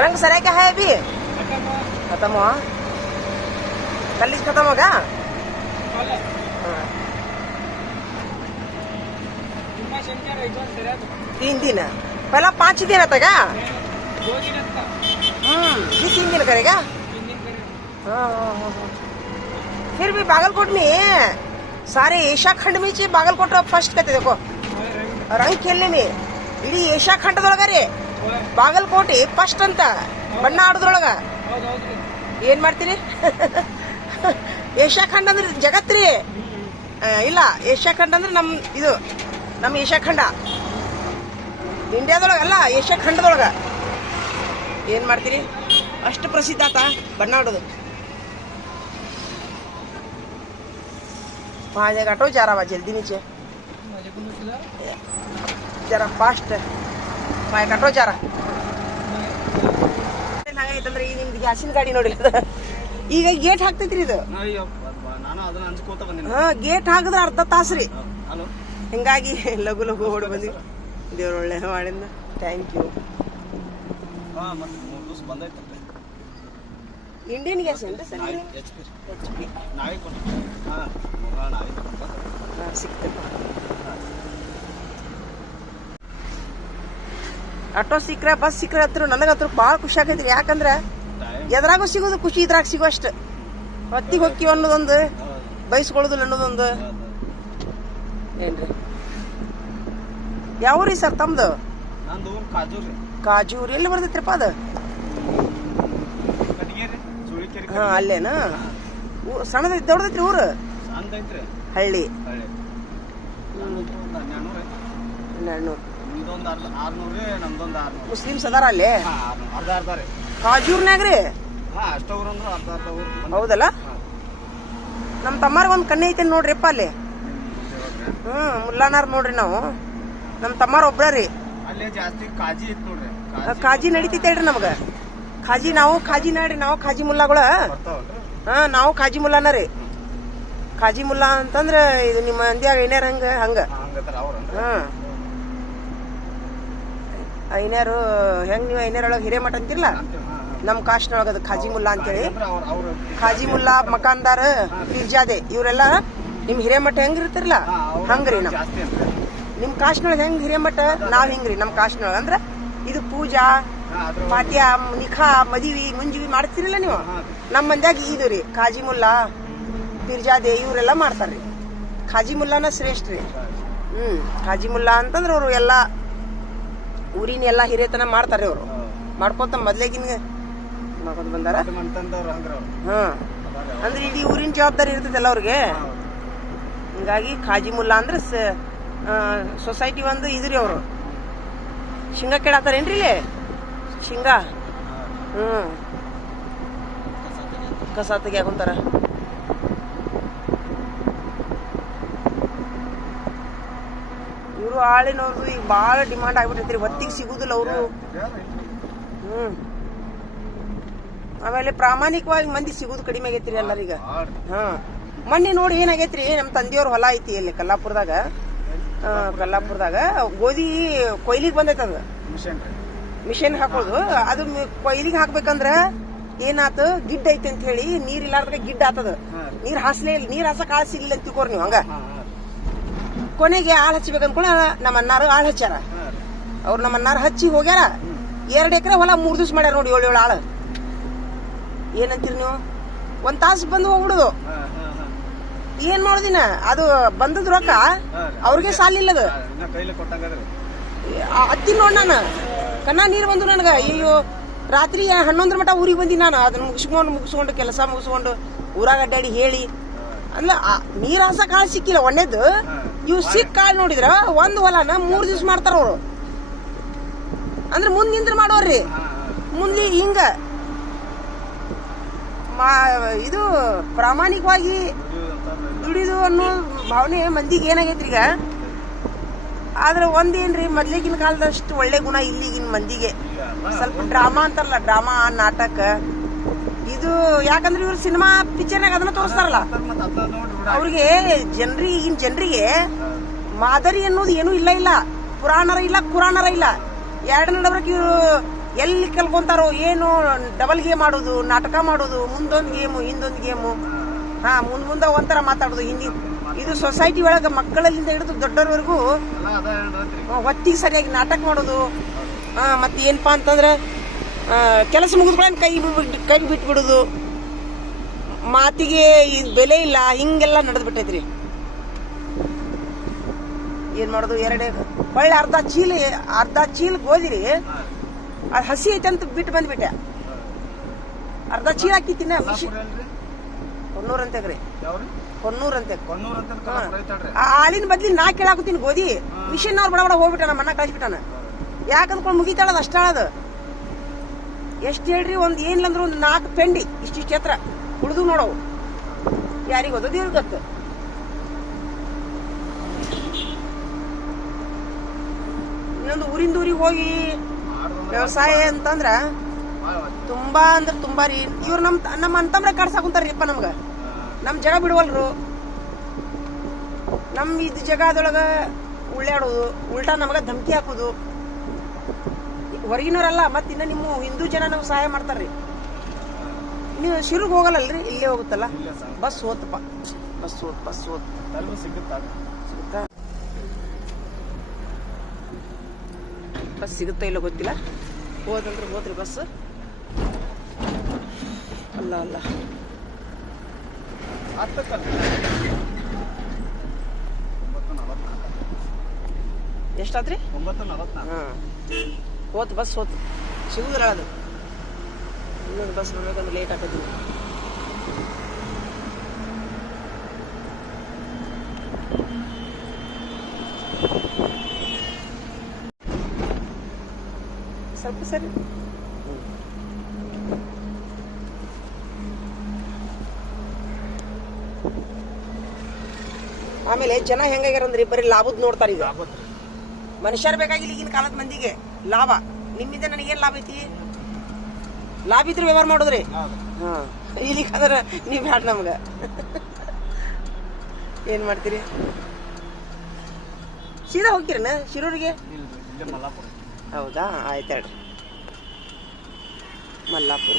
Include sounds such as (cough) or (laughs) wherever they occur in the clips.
रंग सराय का है अभी? खत्म हुआ। कल खत्म होगा? हाँ। तो। तीन दिन पहला पाँच दिन आता तो ये हाँ, तो। हाँ, तीन दिन करेगा। फिर भी बागलकोट में सारे एशिया खंड में बागलकोट फ़र्स्ट कहते देखो। रंग खेलने में। इडी एशिया खंड तो लगा रहे। ಬಾಗಲಕೋಟೆ ಫಸ್ಟ್ ಅಂತ ಬಣ್ಣ ಆಡೋದ್ರೊಳಗ ಏನ್ ಮಾಡ್ತೀರಿ ಏಷ್ಯಾ ಖಂಡ ಅಂದ್ರೆ ಜಗತ್ ರೀ ಆ, ಇಲ್ಲ ಏಷ್ಯಾ ಖಂಡ ಅಂದ್ರೆ ನಮ್ ಇದು ನಮ್ಮ ಏಷ್ಯಾ ಖಂಡ ಇಂಡಿಯಾದೊಳಗ ಅಲ್ಲ ಏಷ್ಯಾ ಖಂಡದೊಳಗ ಏನ್ ಮಾಡ್ತೀರಿ ಅಷ್ಟು ಪ್ರಸಿದ್ಧ ಆತ ಬಣ್ಣ ಆಡೋದು पाँच घाटो जा रहा जल्दी नीचे जरा फास्ट ಕಟ್ಟೋ ಜರ ಹಾಗಾಯ್ತಂದ್ರೆ ಈಗ ನಿಮ್ದು ಗ್ಯಾಸಿನ ಗಾಡಿ ನೋಡಿಲ್ಲ ಈಗ ಗೇಟ್ ಹಾಕ್ತೈತ್ರಿ ಇದು. ನಾನು ಅದನ್ನ ಹಂಚ್ಕೋತ ಬಂದಿನಿ. ಹಾ ಗೇಟ್ ಹಾಕಿದ್ರೆ ಅರ್ಧ ತಾಸ್ರಿ ಹಿಂಗಾಗಿ ಲಘು ಲಘು ಓಡ ಬಂದ್ವಿ ದೇವ್ರ ಒಳ್ಳೆ ಮಾಡಿದ್ನ ಥ್ಯಾಂಕ್ ಯು ಇಂಡಿಯನ್ ಗ್ಯಾಸ್ ಏನ್ರಿ ಸರ್ ಸಿಕ್ತಪ್ಪ. ಆಟೋ ಸಿಕ್ಕ್ರೆ ಬಸ್ ಸಿಕ್ಕ್ರೆ ಹತ್ರ ನನಗತ್ರ ಭಾಳ ಖುಷಿ ಆಗೈತ್ರಿ ಯಾಕಂದ್ರೆ ಎದ್ರಾಗು ಸಿಗೋದು ಖುಷಿ ಇದ್ರಾಗ ಸಿಗೋ ಅಷ್ಟು. ಹೊತ್ತಿಗೆ ಹೊಕ್ಕಿವ ಅನ್ನೋದೊಂದು ಬಯಸ್ಕೊಳ್ಳೋದಿಲ್ಲ ಅನ್ನೋದೊಂದು. ಏನ್ರಿ? ಯಾವ ರೀ ಸರ್ ತಮ್ದು? ಕಾಜೂರ್ ಎಲ್ಲಿ ಬರ್ತೈತ್ರಪ್ಪ ಅದು? ಹಾ ಅಲ್ಲೇನಾ? ಸಣ್ಣದ ದೊಡ್ಡದೈತ್ರಿ ಊರು? ಹಳ್ಳಿ. ಹಳ್ಳಿ. ಅರ್ಧ ಆರ್ನೂರು ರೀ ನಮ್ದೊಂದು ಆರ್ನೂರು. ಮುಸ್ಲಿಮ್ಸ್ ಅದಾರ ಅಲ್ಲಿ? ಹಾ ಅರ್ಧ ಅರ್ಧ ರೀ. ಕಾಜೂರ್ನ್ಯಾಗ ರೀ ಹಾ ಅಷ್ಟು ಊರು ಅಂದ್ರೆ ಅರ್ಧ ಅರ್ಧ ಊರು ಹೌದಲ್ಲ. ನಮ್ಮ ತಮ್ಮಾರ್ಗ ಒಂದು ಕಣ್ಣೆ ಐತೆ ನೋಡ್ರಿಪ್ಪ ಅಲ್ಲಿ. ಹ್ಞೂ ಮುಲ್ಲಾನಾರ್ ನೋಡ್ರಿ ನಾವು. ನಮ್ಮ ತಮ್ಮಾರ ಒಬ್ರ ರೀ. ಅಲ್ಲೇ ಜಾಸ್ತಿ ಕಾಜಿ ಇತ್ತು ನೋಡ್ರಿ. ಕಾಜಿ ನಡೀತೈತೆ ಹೇಳ್ರಿ ನಮ್ಗ. ಖಾಜಿ ನಾವು ಖಾಜಿ ನಾಡ್ರಿ ನಾವು ಖಾಜಿ ಮುಲ್ಲಾಗಳ. ಹ ನಾವು ಖಾಜಿ ಮುಲ್ಲಾನ ರೀ. ಖಾಜಿ ಮುಲ್ಲಾ ಅಂತಂದ್ರ ಇದು ನಿಮ್ಮ ಮಂದ್ಯಾಗ ಏನಾರ ಹಂಗ ಹಂಗ. ಹಾ, ಅವ್ರನ್ರಿ ಹೆಂಗ್ ನೀವು ಐನೇರೊಳಗೆ ಹಿರೇಮಠ ಅಂತಿರಲ್ಲ. ನಮ್ಮ ಕಾಶ್ನೊಳಗೆ ಅದು ಖಾಜಿ ಮುಲ್ಲಾ ಅಂತೇಳಿ. ಖಾಜಿಮುಲ್ಲಾ ಮಕಾನ್ದಾರ್, ಪೀರ್ಜಾದೆ, ಇವರೆಲ್ಲ ನಿಮ್ ಹಿರೇಮಠ ಅವ್ರ ಹಂಗ್ರಿ ನಮ್. ನಿಮ್ಮ ಕಾಶ್ನೊಳಗೆ ಹೆಂಗ್ ಹಿರೇಮಠ ನಾವ್ ಹಿಂಗ್ರಿ ನಮ್ ಕಾಸ್ಟ್ನೊಳಗ ಅಂದ್ರ ಇದು ಪೂಜಾ ಪಾಠ್ಯ ನಿಖಾ, ಮದಿವಿ, ಮುಂಜಿವಿ ಮಾಡ್ತಿರಲ್ಲ ನೀವು? ನಮ್ಮ ಮಂದ್ಯಾಗ ಇದು ರೀ, ಖಾಜಿ ಮುಲ್ಲಾ, ಪಿರ್ಜಾದೆ, ಇವರೆಲ್ಲ ಮಾಡ್ತಾರ್ರಿ. ಖಾಜಿ ಮುಲ್ಲಾನ ಶ್ರೇಷ್ಠ ರೀ. ಹ್ಮ್, ಖಾಜಿ ಮುಲ್ಲಾ ಅಂತಂದ್ರ ಅವ್ರು ಎಲ್ಲಾ ಊರಿನ ಎಲ್ಲಾ ಹಿರಿಯತನ ಮಾಡ್ತಾರ್ರಿ ಅವರು. ಮಾಡ್ಕೊತ ಮೊದ್ಲೇಗಿನ ಮಾಡ್ಕೊತ ಬಂದಾರ? ಹಾ. ಅಂದ್ರೆ ಇಡೀ ಊರಿನ ಜವಾಬ್ದಾರಿ ಇರ್ತೈತಲ್ಲ ಅವ್ರಿಗೆ? ಹಿಂಗಾಗಿ ಖಾಜಿ ಮುಲ್ಲಾ ಅಂದ್ರೆ ಸೊಸೈಟಿ ಒಂದು ಇದ್ರಿ ಅವರು. ಶೇಂಗಾ ಕೇಳತ್ತಾರೇನ್ರಿ ಇಲ್ಲಿ? ಶೇಂಗಾ? ಹ್ಮ್. ಕಸ ತೆಗಿಯಾಕ ಕುಂತಾರ ಇವರು ಆಳಿನವ್ರದ್ದು ಈಗ ಭಾಳ ಡಿಮಾಂಡ್ ಆಗ್ಬಿಟ್ಟೈತ್ರಿ. ಹೊತ್ತಿಗೆ ಸಿಗುದಿಲ್ಲ ಅವರು. ಹ್ಮ್. ಆಮೇಲೆ ಪ್ರಾಮಾಣಿಕವಾಗಿ ಮಂದಿ ಸಿಗುದು ಕಡಿಮೆ ಆಗೈತ್ರಿ ಎಲ್ಲರೀಗ. ಹಾ. ಮೊನ್ನೆ ನೋಡಿ ಏನಾಗೈತ್ರಿ ನಮ್ಮ ತಂದೆಯವ್ರ ಹೊಲ ಐತಿ ಇಲ್ಲಿ ಕಲ್ಲಾಪುರದಾಗ. ಕಲ್ಲಾಪುರದಾಗ. ಗೋಧಿ ಕೊಯ್ಲಿಗೆ ಬಂದೈತೆ ಅದು. ಮಿಷನ್ ಹಾಕೋದು. ಅದು ಕೊಯ್ಲಿಗೆ ಹಾಕ್ಬೇಕಂದ್ರ ಏನಾತ? ಗಿಡ್ಡ ಐತಿ ಅಂತ ಹೇಳಿ ನೀರ್ ಇಲ್ಲಾರ್ದಾಗ ಗಿಡ್ಡ ಆತದ. ನೀರ್ ಹಾಸ್ಲೇ ಇಲ್ಲ. ನೀರ್ ಹಾಸಕ್ ಆಳ್ ಸಿಗ್ಲಿಲ್ಲ ಅಂತ ತಿಳ್ಕೊರ್ ನೀವು ಹಂಗ. ಕೊನೆಗೆ ಆಳ್ ಹಚ್ಬೇಕು ಅನ್ಕೊಂಡ ನಮ್ಮ ಅನ್ನಾರು ಆಳ್ ಹಚ್ಚಾರ ಅವ್ರು ನಮ್ಮ ಅನ್ನಾರು ಹಚ್ಚಿ ಹೋಗ್ಯಾರ. ಎರಡು ಎಕರೆ ಹೊಲ ಮೂರು ದಿವ್ಸ ಮಾಡ್ಯಾರ ನೋಡಿ ಏಳು ಏಳು ಆಳು. ಏನಂತೀರಿ ನೀವು? ಒಂದ್ ತಾಸು ಬಂದು ಹೋಗ್ಬಿಡುದು. ಏನ್ ಮಾಡುದಿನ ಅದು ಬಂದದ್ ರೊಕ್ಕ. ಅವ್ರಿಗೆ ಸಾಲಿಲ್ಲದ ಹತ್ತಿ ನೋಡ್ ನಾನು. ಕಣ್ಣ ನೀರು ಬಂದು ನನಗ. ಅಯ್ಯೋ ರಾತ್ರಿ ಹನ್ನೊಂದರ ಮಟ ಊರಿಗೆ ಬಂದಿ ನಾನು. ಅದನ್ನ ಮುಗಿಸ್ಕೊಂಡು ಮುಗಿಸ್ಕೊಂಡು, ಕೆಲಸ ಮುಗಿಸ್ಕೊಂಡು, ಊರಾಗ ಅಡ್ಡಾಡಿ ಹೇಳಿ ಅಲ್ಲ ಆ ನೀರ್ ಹಾಸ ಕಾಳು ಸಿಕ್ಕಿಲ್ಲ ಒಣ್ಣೆದ್ದು. ಇವು ಸಿಕ್ಕ ಕಾಳು ನೋಡಿದ್ರ ಒಂದ್ ಹೊಲನ ಮೂರ್ ದಿವ್ಸ ಮಾಡ್ತಾರ ಅವರು. ಅಂದ್ರೆ ಮುಂದ್ ನಿಂದ್ರ ಮಾಡೋರ್ರಿ ಮುಂದೆ ಹಿಂಗ. ಮಾ- ಇದು ಪ್ರಾಮಾಣಿಕವಾಗಿ. ದುಡಿದು ಅನ್ನೋ ಭಾವನೆ ಮಂದಿಗೆ ಏನಾಗೈತ್ರಿ ಈಗ? ಆದ್ರೆ ಒಂದೇನ್ರಿ ಮೊದ್ಲಿಗಿನ ಕಾಲದಷ್ಟು ಒಳ್ಳೆ ಗುಣ ಇಲ್ಲಿಗಿನ ಮಂದಿಗೆ. ಸ್ವಲ್ಪ ಡ್ರಾಮಾ ಅಂತಾರಲ್ಲ ಡ್ರಾಮಾ ನಾಟಕ. ಇದು ಯಾಕಂದ್ರೆ ಇವ್ರು ಸಿನಿಮಾ ಪಿಕ್ಚರ್ನಾಗ ಅದನ್ನ ತೋರಿಸ್ತಾರಲ್ಲ. ಅವ್ರಿಗೆ ಜನರಿಗೆ ಈಗಿನ ಜನರಿಗೆ ಮಾದರಿ ಅನ್ನೋದು ಏನೂ ಇಲ್ಲ ಇಲ್ಲ. ಪುರಾಣರ ಇಲ್ಲ ಕುರಾಣರ ಇಲ್ಲ. ಎರಡು ನಡಬ್ರಕ್ಕೆ ಇವರು ಎಲ್ಲಿ ಕಲ್ಕೊಂತಾರೋ ಏನು ಡಬಲ್ ಗೇಮ್ ಆಡೋದು ನಾಟಕ ಮಾಡೋದು ಮುಂದೊಂದು ಗೇಮು ಹಿಂದೊಂದು ಗೇಮು. ಹಾ ಮುಂದ್ ಮುಂದೆ ಒಂಥರ ಮಾತಾಡೋದು ಹಿಂದಿ. ಇದು ಸೊಸೈಟಿ ಒಳಗೆ ಮಕ್ಕಳಲ್ಲಿಂದ ಹಿಡಿದು ಅದ ಹೊತ್ತಿಗೆ ಸರಿಯಾಗಿ ನಾಟಕ ಮಾಡೋದು. ಹಾ ಮತ್ತೆ ಏನಪ್ಪಾ ಅಂತಂದ್ರೆ ಕೆಲಸ ಮುಗಿದ್ಕೊಳ್ಳೆ ಕೈ ಬಿಟ್ಟು ಕೈ ಬಿಟ್ಬಿಡೋದು ಮಾತಿಗೆ ಬೆಲೆ ಇಲ್ಲ ಹಿಂಗೆಲ್ಲ ನಡೆದು ಬಿಟ್ಟೈತ್ರಿ. ಏನ್ ಮಾಡೋದು ಎರಡೇ ಹೊಳ್ಳಿ ಅರ್ಧ ಚೀಲ ಅರ್ಧ ಚೀಲ ಗೋದಿರಿ. ಅದು ಹಸಿ ಐತೆ ಅಂತ ಬಿಟ್ಟು ಬಂದ್ಬಿಟ್ಟೆ. ಅರ್ಧ ಚೀಲ ಹಾಕಿತ್ತಿನ ಕೊನ್ನೂರ್ ಅಂತೆಗ್ರಿ ಕೊನ್ನೂರ್ ಅಂತ ಹಾಲಿನ ಬದ್ಲಿ ನಾ ಕೇಳಾಕುತ್ತೀನಿ ಗೋಧಿ ಮಿಷಿನ್ ಅವ್ರು ಬಡ ಬಡ ನಮ್ಮ ಮಣ್ಣ ಕಳಿಸ್ಬಿಟ್ಟಾನ. ಯಾಕಂದ್ಕೊಂಡು ಮುಗಿತಾಳದ ಅಷ್ಟೇ ಎಷ್ಟು ಹೇಳ್ರಿ? ಒಂದು ಏನಿಲ್ಲ ಅಂದ್ರೆ ಒಂದು ನಾಲ್ಕು ಪೆಂಡಿ. ಇಷ್ಟಿಷ್ಟು ಎತ್ತರ. ಉಳಿದು ನೋಡವು ಯಾರಿಗೆ ಓದೋದು ಇವ್ರಿಗೆ ಇನ್ನೊಂದು ಊರಿಂದ ಊರಿಗೆ ಹೋಗಿ ವ್ಯವಸಾಯ ಅಂತಂದ್ರ ತುಂಬಾ ಅಂದ್ರೆ ತುಂಬಾ ರೀ. ಇವ್ರು ನಮ್ ನಮ್ಮ ಅಂತಂಬ್ರೆ ಕಾಡ್ಸಾಕುಂತಾರ್ರಿಪ್ಪ ನಮ್ಗ. ನಮ್ ಜಗ ಬಿಡುವಲ್ರು. ನಮ್ ಇದ್ ಜಗದೊಳಗ ಉಳ್ಳಾಡೋದು ಉಲ್ಟಾ ನಮಗ ಧಮಕಿ ಹಾಕೋದು. ಹೊರಗಿನವರಲ್ಲ ಮತ್ತೆ ಇನ್ನು ನಿಮ್ಮ ಹಿಂದೂ ಜನ ನಮ್ಗೆ ಸಹಾಯ ಮಾಡ್ತಾರ್ರಿ. ನೀವು ಶಿರುಗ್ ಹೋಗಲ್ಲಲ್ರಿ? ಇಲ್ಲೇ ಹೋಗುತ್ತಲ್ಲ? ಬಸ್ ಹೋತಪ್ಪ. ಬಸ್ ಹೋತ್ ಬಸ್ ಹೋತ್. ಸಿಗುತ್ತಾ? ಸಿಗುತ್ತಾ? ಬಸ್ ಸಿಗುತ್ತಾ ಇಲ್ಲ ಗೊತ್ತಿಲ್ಲ. ಹೋದಂದ್ರೆ ಹೋದ್ರಿ ಬಸ್. ಅಲ್ಲ ಅಲ್ಲ. ಎಷ್ಟಾದ್ರಿ ಒಂಬತ್ತು ನಲವತ್ನಾಲ್ಕು ಹ್ಮ್ ಒಂಬತ್ತು ನಲವತ್ನಾಲ್ಕು. ಹಾಂ. ಹೋತ್ ಬಸ್ ಹೋತ್ ಸಿಗುದಿಲ್ಲ ಅದು ಇನ್ನೊಂದು ಬಸ್ ಬರ್ಬೇಕಂದ್ರೆ ಲೇಟ್ ಆಗ್ತದೆ ಸ್ವಲ್ಪ ಸರಿ ಆಮೇಲೆ ಜನ ಹೆಂಗಾಗ್ಯಾರಂದ್ರಿ ಬರೀ ಲಾಭದ್ ನೋಡ್ತಾರ ಈಗ ಆಗುತ್ತೆ ಮನುಷ್ಯರು ಬೇಕಾಗಿಲ್ಲ ಈಗಿನ ಕಾಲದ ಮಂದಿಗೆ ಲಾಭ. ನಿಮ್ಮಿಂದ ನನಗೇನ್ ಲಾಭ ಐತಿ? ಲಾಭ ಇದ್ರೆ ವ್ಯವಹಾರ ಮಾಡೋದ್ರಿ? ಹೌದು ಹಾ ನೀವು ಬ್ಯಾಡ ನಮ್ಗ? ಏನ್ ಮಾಡ್ತೀರಿ? ಸೀದಾ ಹೋಗ್ತೀರನ ಶಿರೂರಿಗೆ? ಹೌದಾ? ಆಯ್ತು ಹೇಳ್ರಿ. ಮಲ್ಲಾಪುರ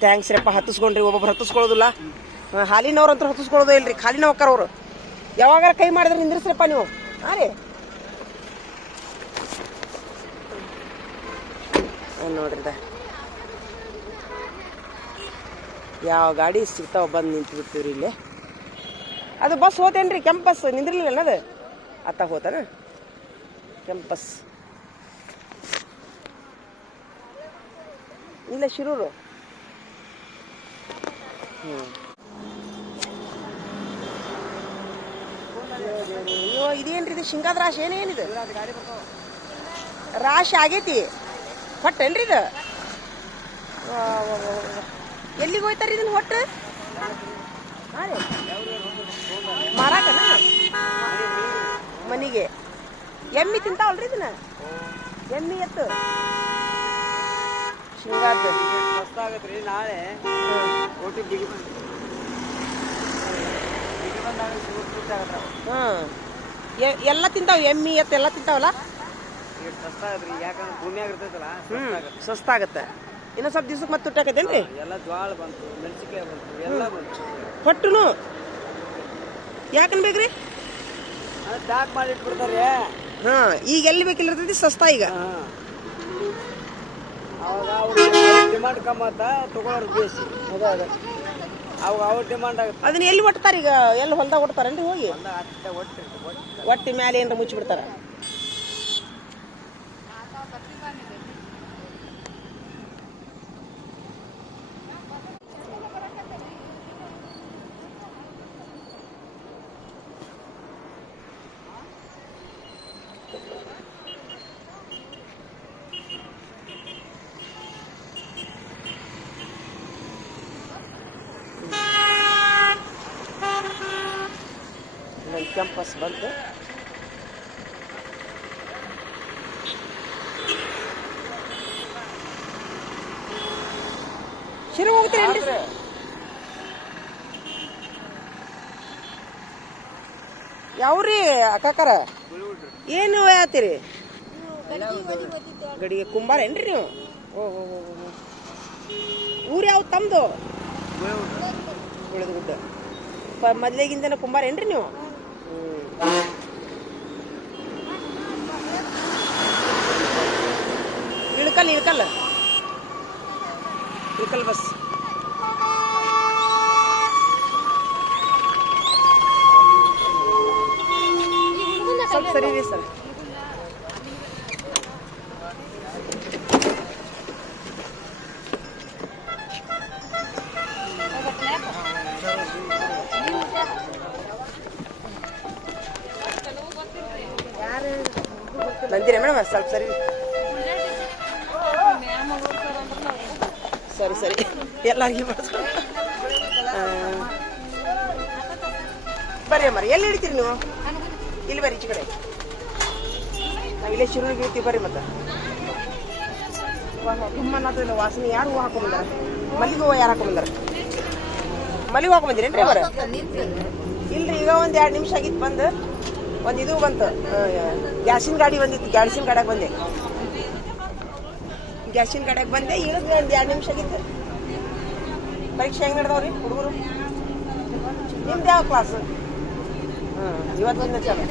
ಥ್ಯಾಂಕ್ಸ್ ರೀಪ್ಪ ಹತ್ತಿಸ್ಕೊಂಡ್ರಿ. ಒಬ್ಬೊಬ್ರು ಹತ್ತಿಸ್ಕೊಳ್ಳೋದಿಲ್ಲ. ಹಾಲಿನವ್ರು ಅಂತ ಹತ್ತಿಸ್ಕೊಳ್ಳೋದೇ ಇಲ್ರಿ. ಖಾಲಿನ ಒಕ್ಕರವ್ರು ಯಾವಾಗಾರ ಕೈ ಮಾಡಿದ್ರೆ ನಿಂದ್ರಿಸ್ರಪ್ಪ ನೀವು. ಹಾ ರೀ? ಹಾ, ನೋಡ್ರಿ. ಇದ. ಯಾವ ಗಾಡಿ ಸಿಗ್ತಾವ ಬಂದು ನಿಂತು ಬಿಡ್ತೀವ್ರಿ ಇಲ್ಲಿ. ಅದು ಬಸ್ ಹೋತೇನ್ರಿ ಕೆಂಪಸ್. ಬಸ್ ನಿಂದಿರ್ಲಿಲ್ಲ ಅದು? ಅತ್ತ ಹೋತಾನ? ಕೆಂಪಸ್. ಇಲ್ಲ ಶಿರೂರು. ಹ್ಞೂ ಅಯ್ಯೋ ಇದೇನ್ರಿ ಇದು? ಶಿಂಗಾದ ರಾಶಿ ಏನೇನಿದೆ? ರಾಶಿ ಆಗೈತಿ? ಹೊಟ್ಟೇನ್ರಿ ಇದು. ಎಲ್ಲಿಗೆ ಹೋಯ್ತಾರ ಇದನ್ನ ಹೊಟ್ಟು? ಮಾರಾಕನ ಮನಿಗೆ. ಎಮ್ಮಿ ತಿಂತಾವಲ್ರಿ ಇದನ್ನ? ಎಮ್ಮಿ ಎತ್ತು? ನಾಳೆ ಓಟಿ ಬಿಗಿ ಎಲ್ಲ ತಿಂತಾವ ಎಮ್ಮಿ ಎತ್ತು, ಎಲ್ಲ ತಿಂತಾವಲ್ಲ? ಸಸ್ತಾಗತ್ರಿ ಯಾಕಂದ್ರೆ ಭೂಮಿಯಾಗ ಇರ್ತೈತಲ್ಲ ಹ್ಞೂ ಸಸ್ತಾಗತ್ತೆ ಇನ್ನೂ ಸ್ವಲ್ಪ ದಿವ್ಸಕ್ಕೆ ಮತ್ತೆ ತುಟ್ಟಾಕತ್ತೇನ್ರಿ ಎಲ್ಲ ಜ್ವಾಳ ಬಂತು ಮೆಣಸಿಕಾಯಿ ಬಂತು ಎಲ್ಲ ಬಂತು. ಹೊಟ್ಟುನು? ಯಾಕನ್ ಬೇಕ್ರಿ? ಪ್ಯಾಕ್ ಮಾಡಿ ಇಟ್ಬಿಡ್ತಾರೆ. ಹಾ ಈಗ ಎಲ್ಲಿ ಬೇಕಿಲ್ಲರ್ತೈತಿ ಸಸ್ತಾ ಈಗ? ಅವಾಗ ಅವ್ರು ಡಿಮಾಂಡ್ ಕಮ್ಮತ್ತ ತಗೊಳ್ಳೋರು ಬೇಸಿ ಅವಾಗ ಅವ್ರ ಡಿಮಾಂಡ್ ಆಗುತ್ತೆ. ಅದನ್ನ ಎಲ್ಲಿ ಒಟ್ತಾರೆ ಈಗ ಎಲ್ಲಿ ಹೊಲ್ದಾಗ ಒಟ್ತಾರೇನ್ರಿ ಹೋಗಿ? ಒಟ್ಟಿ ಮ್ಯಾಲೆ ಏನಾರ ಮುಚ್ಚಿಬಿಡ್ತಾರ? ಕ್ಯಾಂಪಸ್ ಬಂತು. ಶಿರು ಹೋಗ್ತೀರೇನ್ರಿ ಯಾವ್ರಿ ಅಕ್ಕಾಕರ? ಏನು ಹೇಳ್ತೀರಿ? ಗಡಿಗೆ ಕುಂಬಾರ ಏನ್ರಿ ನೀವು? ಓ ಓ. ಊರು ಯಾವ ತಮ್ದು? ಉಳಿದ ಗುಡ್ಡ ಪ ಮೊದ್ಲೇಗಿಂದನ ಕುಂಬಾರ ಏನ್ರಿ ನೀವು ಹ್ಮ್. ಇಳ್ಕಲ್ ಇಳ್ಕಲ್ ಇಳ್ಕಲ್ ಬಸ್. ಸ್ವಲ್ಪ ಸರಿ ರೀ ಸರ್. ಬಂದಿರ ಮೇಡಮ್ ಸ್ವಲ್ಪ ಸರಿ ಸರಿ. ಸರಿ ಎಲ್ಲರಿಗೂ ಬರ್ರಿ ಅಮ್ಮ ಎಲ್ಲಿ ಹಿಡಿತೀರಿ ನೀವು? ಇಲ್ಲಿ ಬರ್ರಿ, ಈಚೆ ಕಡೆ. ನಾವು ಇಲ್ಲೇ ಶಿರುಳಿಗೆ ಇಡ್ತೀವಿ ಬರ್ರಿ ಮತ್ತೆ. ತುಂಬ ವಾಸನೆ. ಯಾರು ಹೂವು ಹಾಕೊಂಬಂದಾರ ಮಲ್ಲಿಗೆ ಹೂವು ಯಾರು ಹಾಕೊಂಬಂದಾರ ಮಲ್ಲಿಗೆ ಹಾಕೊಂಬಂದಿರೇನ್ರಿ ಅವರ ಇಲ್ರಿ, ಈಗ ಒಂದು ಎರಡು ನಿಮಿಷ ಆಗಿತ್ತು ಬಂದು. ಒಂದು ಇದು ಬಂತು ಗ್ಯಾಸಿನ ಗಾಡಿ ಬಂದಿತ್ತು, ಗ್ಯಾಸಿನ ಗಾಡಿಯಾಗ ಬಂದೆ. ಗ್ಯಾಸಿನ ಕಡೆಗೆ ಬಂದೆ. ಇಳಿದ್ವಿ ಒಂದು ಎರಡು ನಿಮಿಷ ಆಗಿತ್ತು. ಪರೀಕ್ಷೆ ಹೆಂಗೆ ನಡೆದವ್ರಿ ಹುಡುಗರು? ನಿಮ್ದು ಯಾವ ಕ್ಲಾಸ್ ಹಾಂ ಇವತ್ತಿಂದ ಚಲೋ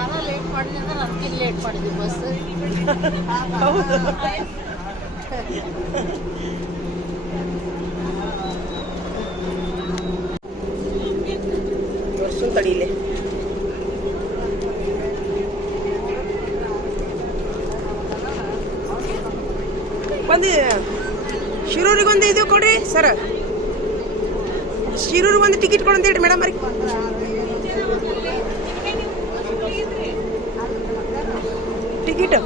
ಹ್ಞೂ ಲೇಟ್ ಮಾಡಿದ್ರೆ ಅದಕ್ಕೆ ಲೇಟ್ ಮಾಡಿದ್ವಿ ಬಸ್ ಹೌದು. ಒಂದು ಶಿರೂರಿಗೆ ಒಂದು ಇದು ಕೊಡ್ರಿ ಸರ್. ಶಿರೂರಿಗೆ ಒಂದು ಟಿಕೆಟ್ ಕೊಡಂತ ಅಂತ ಹೇಳಿ ಮೇಡಮ್ ಅವ್ರಿಗೆ. ಟಿಕೆಟ್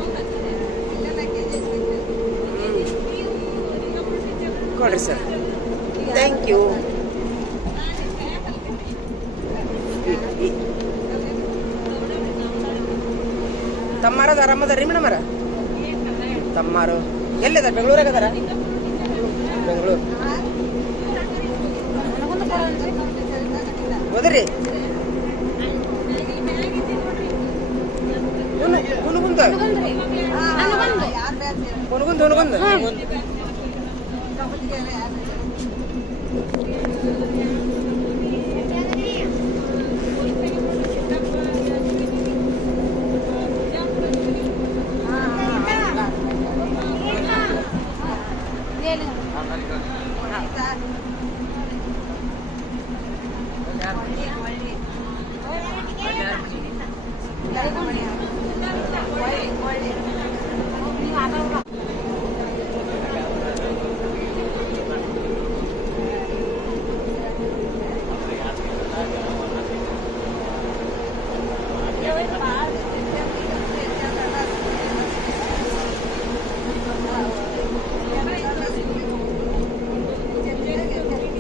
ಕೊಡ್ರಿ, ಸರ್. ಥ್ಯಾಂಕ್ ಯು ತಮ್ಮಾರದ ಆರಾಮದಾರ್ರಿ ಮೇಡಮರ ತಮ್ಮಾರು. ಎಲ್ಲಿದ ಬೆಂಗಳೂರಾಗ ಅದಾರ? ಬೆಂಗಳೂರು. ಹೋದ್ರಿ? ಹುನಗುಂದ? ಹುನಗುಂದ ಹುನಗುಂದ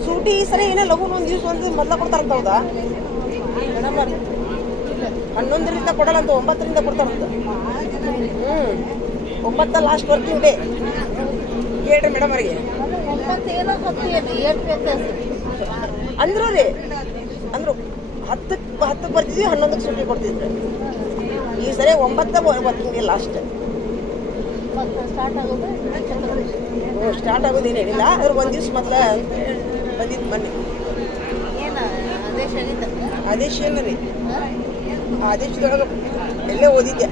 ಸೂಟಿ ಈ ಸರಿ ಏನೇ ಲಘು ಒಂದ್ ದಿವ್ಸ ಒಂದು ಮೊದಲ ಕೊಡ್ತಾರಂತ ಹೌದಾ? ಹನ್ನೊಂದರಿಂದ ಕೊಡಲ್ಲ ಅಂತ ಒಂಬತ್ತರಿಂದ ಕೊಡ್ತಾರಂತ. ಹ್ಮ್. ಒಂಬತ್ತ ಲಾಸ್ಟ್ ವರ್ಕಿಂಗ್ ಡೇ ಹೇಳ್ರಿ ಮೇಡಮ್ ಅವರಿಗೆ. ಅಂದ್ರು ರೀ ಅಂದ್ರು ಹತ್ತಕ್ಕೆ ಹತ್ತಕ್ಕೆ ಬರ್ತಿದ್ವಿ ಹನ್ನೊಂದಕ್ಕೆ ಸುಟ್ಟಿ ಕೊಡ್ತಿದ್ರು. ಈ ಸರಿ ಒಂಬತ್ತ ವರ್ಕಿಂಗ್ ಡೇ ಲಾಸ್ಟ್ ಸ್ಟಾರ್ಟ್ ಆಗೋದು ಸ್ಟಾರ್ಟ್ ಆಗೋದೇನು ಹೇಳಿಲ್ಲ ಅದ್ರ ಒಂದು ದಿವ್ಸ ಮೊದಲ ಬಂದಿದ್ದು ಮೊನ್ನೆ. ಏನು ಆದೇಶ ಇಲ್ಲ ರೀ. ಆದೇಶದೊಳಗೆ ಎಲ್ಲೇ ಓದಿದ್ದೆ.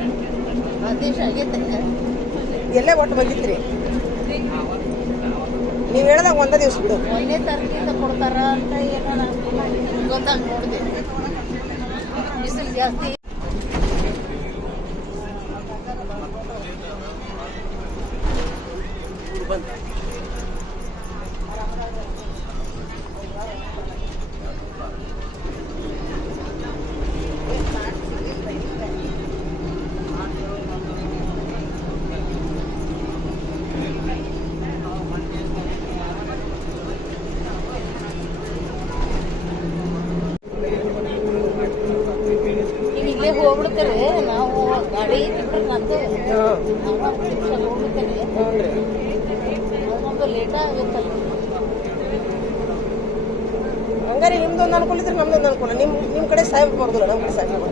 ಎಲ್ಲೇ ಒಟ್ಟು ಬಂದಿತ್ತು ರೀ. ನೀವು ಹೇಳ್ದಾಗ ಒಂದೇ ದಿವ್ಸ ಬಿಡು. ತಾರೀಕಿಂದ ಕೊಡ್ತಾರ ಅಂತ ಏನೋ ನಾನು ಗೊತ್ತಾಗ ನೋಡಿದೆ. ಬಿಸಿಲು ಜಾಸ್ತಿ ಹೋಗ್ಬಿಡ್ತೀರಿ ನಾವು ಗಾಡಿ ತಿಂಗಳು ಮತ್ತೆ ಹೋಗ್ಬಿಡ್ತೀರಿ ನಮ್ದು ಒಂದು ಆಗುತ್ತಲ್ಲ ಹಂಗಾರೆ ನಿಮ್ದೊಂದು ಅನುಕೂಲ ಇದ್ರೆ ನಮ್ದೊಂದು ಅನುಕೂಲ. ನಿಮ್ಮ ನಿಮ್ಮ ಕಡೆ ಸಾಹೇಬ್ ಬರೋದಿಲ್ಲ ನಮ್ ಕಡೆ ಸಾಹೇಬ್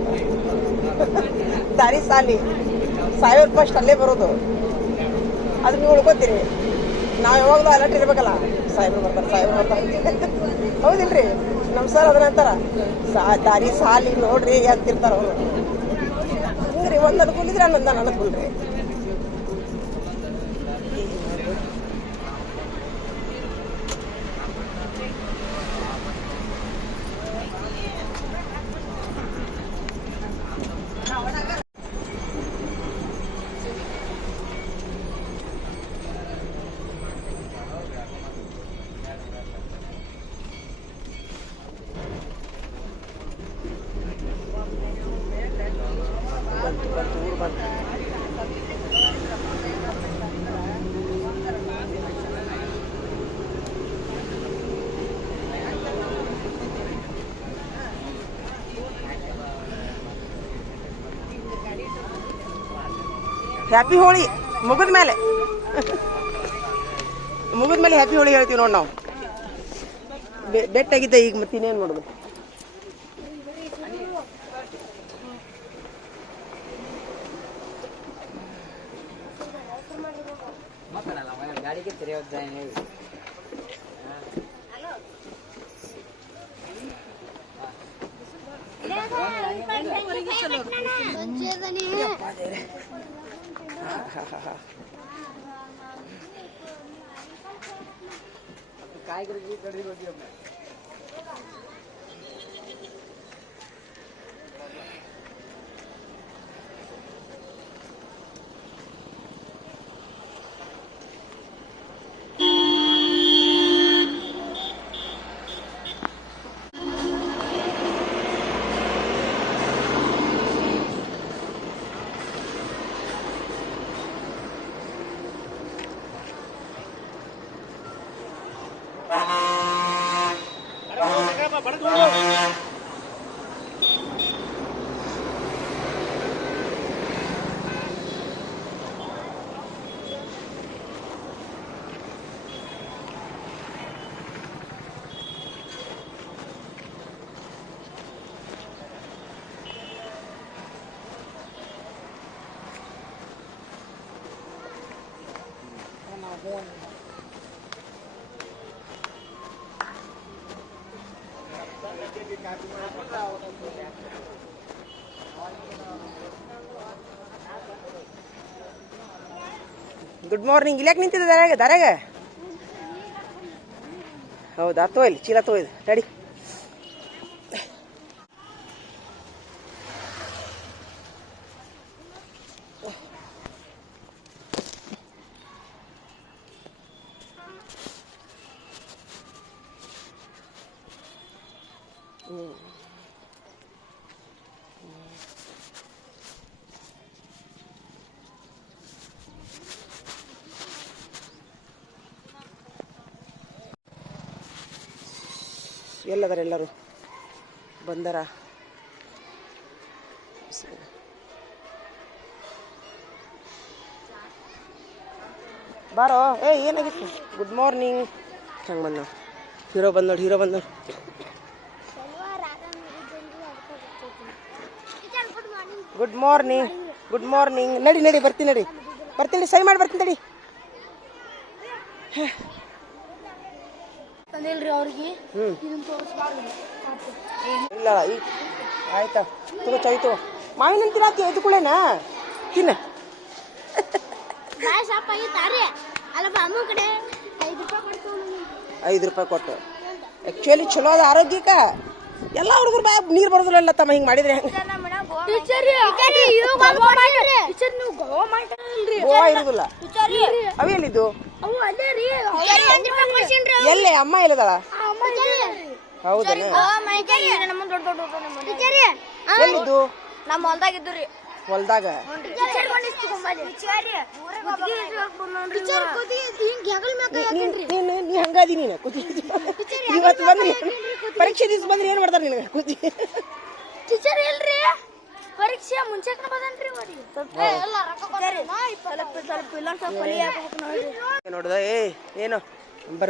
(laughs) ದಾರಿ ಸಾಲಿ. ಸಾಹೇಬ್ ಫಸ್ಟ್ ಅಲ್ಲೇ ಬರೋದು. ಅದು ನೀವು ಉಳ್ಕೋತೀರಿ. ನಾವು ಯಾವಾಗಲೂ ಅಲರ್ಟ್ ಇರ್ಬೇಕಲ್ಲ. ಸಾಹೇಬ್ರು ಬರ್ತಾರೆ ಸಾಹೇಬ್ರು ಬರ್ತಾರೆ. ಹೌದಿಲ್ರಿ? ನಮ್ಮ ಸರ್ ಅದನ್ನ ಅಂತಾರ ದಾರಿ ಸಾಲಿ ನೋಡ್ರಿ ಅಂತಿರ್ತಾರ ಅವರು. ಹಿಂಗ್ರಿ ಒಂದು ಅನುಕೂಲ ಇದ್ರೆ ಅನ್ನೊಂದು ಅನುಕೂಲ ಹ್ಯಾಪಿ ಹೋಳಿ ಮುಗಿದ ಮೇಲೆ ಮುಗಿದ ಮೇಲೆ ಹ್ಯಾಪಿ ಹೋಳಿ ಹೇಳ್ತೀವಿ ನೋಡಿ ನಾವು. ಬೆ- ಬೆಟ್ಟಾಗಿದ್ದೆ ಈಗ ಮತ್ತೆ ಇನ್ನೇನು ಮಾಡೋದು? ಗಾಡಿಗೆ ತೆರೆಯೋದು ಹೇಳಿ. (laughs) ಕಾಯ್ಗರಿಗೆ ಕಡೆ ಹೋಗಿ ಗುಡ್ ಮಾರ್ನಿಂಗ್ ಇಲ್ಯಾಕೆ ನಿಂತಿದ್ದೆ? ದಾರ್ಯಾಗ ದಾರ್ಯಾಗ ಹೌದಾ? ತೋ ಇಲ್ಲಿ ಚೀಲ ತೋ ಇದು. ತಡಿ. ಎಲ್ಲದಾರ ಎಲ್ಲರೂ ಬಂದರ. ಬಾರೋ. ಏ, ಏನಾಗಿತ್ತು? ಗುಡ್ ಮಾರ್ನಿಂಗ್ ಹಂಗೆ ಬಂದ ಹೀರೋ ಬಂದ ನೋಡಿ ಹೀರೋ ಬಂದ ಗುಡ್ ಮಾರ್ನಿಂಗ್ ಗುಡ್ ಮಾರ್ನಿಂಗ್ ನಡಿ ನಡಿ, ಬರ್ತೀನಿ ನಡಿ. ಬರ್ತೀನಿ ಸೈ ಮಾಡಿ ಬರ್ತೀನಿ ನಡಿ ತಂದಿಲ್ರಿ ಅವ್ರಿಗೆ? ಇದನ್ನ ತೋರಿಸ್ಬಾರ್ದು. ಇಲ್ಲ ಈಗ ಆಯ್ತಾ? ತಗೋ ಮಾವಿನ ತಿನ್ನಾತಿ ಎದ್ದು ಕುಳೇನಾ ತಿನ್ನ. ಬಾಯ್ ಶಾಪ್ ಆಗಿತ್ತಾರೆ ಅಲ್ಲ ಅಮ್ಮ ಕಡೆ ಐದು ರೂಪಾಯಿ ಕೊಡ್ತು ಐದು ರೂಪಾಯಿ ಕೊಟ್ಟು. ಆ್ಯಕ್ಚುಲಿ ಚಲೋ ಅದ ಆರೋಗ್ಯಕ್ಕೆ. ಎಲ್ಲ ಹುಡುಗರು ಬಾಯ ನೀರು ಬರೋದಿಲ್ಲ ತಮ್ಮ ಹಿಂಗೆ ಮಾಡಿದ್ರೆ ಹೆಂಗೆ? ಟೀಚರ್ ಇದು ಗೋವಾ ಮಾಡ್ರಿ ಟೀಚರ್ ನೀವು ಗೋವಾ ಮಾಡ್ತಾರಲ್ರಿ ಗೋವಾ ಇರೋದಿಲ್ಲ. ಟೀಚರ್ ಅವು ಎಲ್ಲಿದ್ದು ಅವು ಅಲ್ಲೇ ರೀ. ಒಂದು ರೂಪಾಯಿ ಕೊಡ್ಸಿನ್ರಿ ಎಲ್ಲೇ ಅಮ್ಮ ಎಲ್ಲಿದಾಳ? ನಮ್ಮ ನಮ್ಮ ಹೊಲ್ದಾಗಿದ್ದು ರೀ ಹೊಲ್ದಾಗ ನೀನು ನೀ ಹಂಗಾದಿ ನೀನು ಕುದಿ ಇವತ್ತು ಬಂದ್ರಿ. ಪರೀಕ್ಷೆ ದಿವಸ ಬಂದ್ರೆ ಏನು ಮಾಡ್ತಾರೆ ನಿನಗೆ ಕುದಿ ಟೀಚರ್ ಇಲ್ರಿ ಪರೀಕ್ಷೆ ಮುಂಚೆ ಬದನ್ರಿ ಮಾಡಿ ಎಲ್ಲ ರೊಕ್ಕ ಕೊಡ್ರಿ ಸ್ವಲ್ಪ ಸ್ವಲ್ಪ ಇಲ್ಲ ಸ್ವಲ್ಪ ಕಲಿ ಹಾಕ್ಬೇಕು ನೋಡ್ರಿ. ನೋಡ್ದ ಏ ಏನು?